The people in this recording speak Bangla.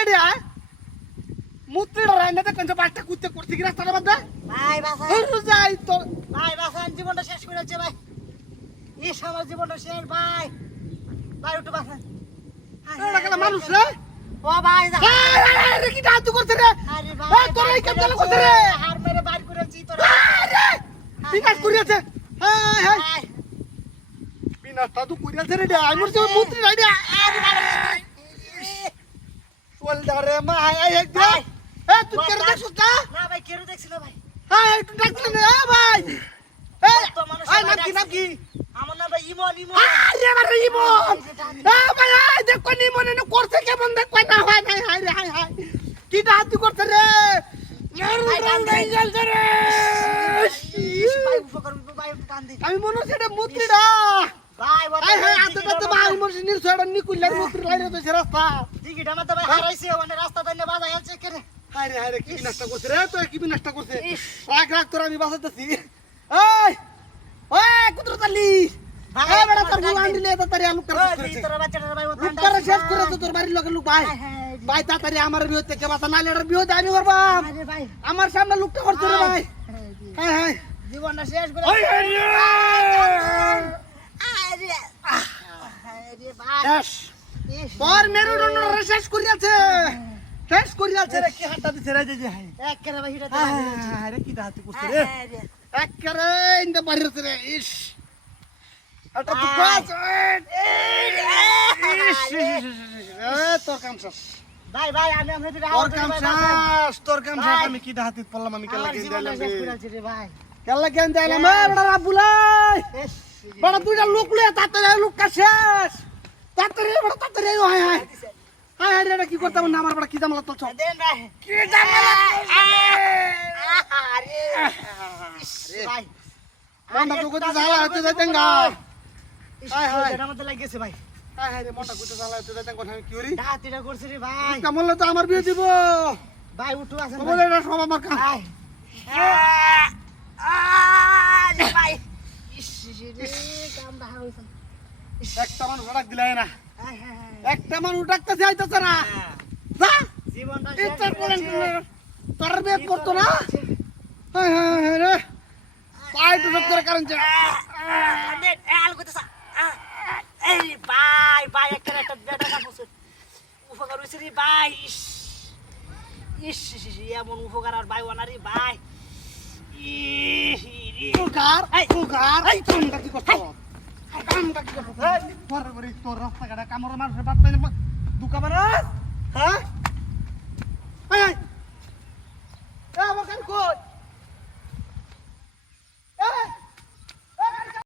রেডি আয় মুত্রিটা রাইনা দে কোন পাঁচটা কুত্তে করতে কি রাস্তার মধ্যে ভাই বাসা যাই তো ভাই বাসা জীবনটা শেষ করে যাচ্ছে ভাই এই আমার জীবনটা শেষ ভাই ভাই একটু বাসা এটা কেন মানুষ রে ও ভাই আরে কি দাঁতু করতে রে আরে এই তোর এই কেন করতে রে হার মেরে বাইর করেছি তোর আরে বিনাশ করিয়াছে হাই হাই ভাই বিনাশটা তো করিয়াছে রে আমার যে মুত্রি রাইডা সোলদারে মা আই এক দে এ তুই কেন দেখছস না না ভাই কেন দেখছিল ভাই হাই তুই ডাকছিস না ভাই এই তো মানুষ আই নাম কি আমার নাম ভাই ইমন ইমন আরে আরে ইমন ভাই আই দেখ কোন ইমন এনে করতে কেমন দেখ কই না হয় নাই হাই রে হাই কি দাঁতু করতে রে ভাই উপকার ভাই টান দি আমি মনে হচ্ছে এটা মুত্রিটা ভাই হাই হাই আতে তো ভাই মনে নির ছড়া নিকুলার মুত্রি লাইরে তো রাস্তা টিকিট আমার তো ভাই হারাইছে মানে রাস্তা ধরে বাজায় আছে কেরে হাই রে কি নষ্ট করছে রে তুই কি নষ্ট করছে রাখ রাখ তোর আমি বাসাতেছি এই ওই কুত্রতালি এই বড় তোর গুলান দিলে তো তারি আলু করে করেছে তোর বাচ্চাটার ভাই লুক করে শেষ করে তো তোর বাড়ির লোকের লোক ভাই ভাই তাড়াতাড়ি আমার বিয়ে থেকে বাসা নালে এর বিয়ে আমি করব আরে ভাই আমার সামনে লুকটা করছে রে ভাই হাই হাই জীবনটা শেষ করে ওই আরে আরে ভাই শেষ তোর মেরুদণ্ডটা শেষ করিয়াছে শেষ করিয়াছে রে কি হাঁটা দিছে রে যে হাই এক করে ভাই হিটা আরে কি দাঁতি করছে রে একবারে ইন্দা বাড়িতে রে ইস এটা তো কাজ তোর কাম শেষ ভাই ভাই আমি আমরা দিরা তোর কাম শেষ আমি কি হাতে পড়লাম আমি কেলা গেন জীবনটা শেষ করে দিলাম আছে রে ভাই কেলা গেন দিলাম বড় রাবুলাই বড় দুইটা লোক লয়ে তাড়াতাড়ি লোকটা শেষ তাড়াতাড়ি বড় তাড়াতাড়ি হাই হাই হাই হাই রে কি করতাম না আমার বড় কি জামলা তো দেন ভাই কি জামলা আরে ভাই মনটা তো কত জ্বালা হতে যাইতেঙ্গা হাই হাই এটা মধ্যে লাগেছে ভাই হাই হাই রে মনটা কত জ্বালা হতে যাইতেঙ্গা আমি কি করি ডাহাতিটা করছে রে ভাই কেমন তো আমার বিয়ে দিব ভাই উঠু আছেন বলে এটা সব আমার কাম ভাই আরে ভাই ইস রে কাম বাহা হইছে একটা মানুষ ডাক দিলাই না হাই হাই হাই একটা মানুষ ডাকতে যাইতেছে না যা জীবনটা এটা করেন তোর বিয়ে করতো না হাই হাই হাই রে পাই তো সব করে কারণ আল কইতেছ এই ভাই ভাই একটা বেটা কাম হচ্ছে উপকার হইছে রে ভাই ইস ইস এমন উপকার আর ভাই ওনারি ভাই সুগার সুগার এই কামটা কি করছো কামটা কি করছো তোর রাস্তা কাটা কামড় মানুষের বাদ পাই না দুকা বানাস হ্যাঁ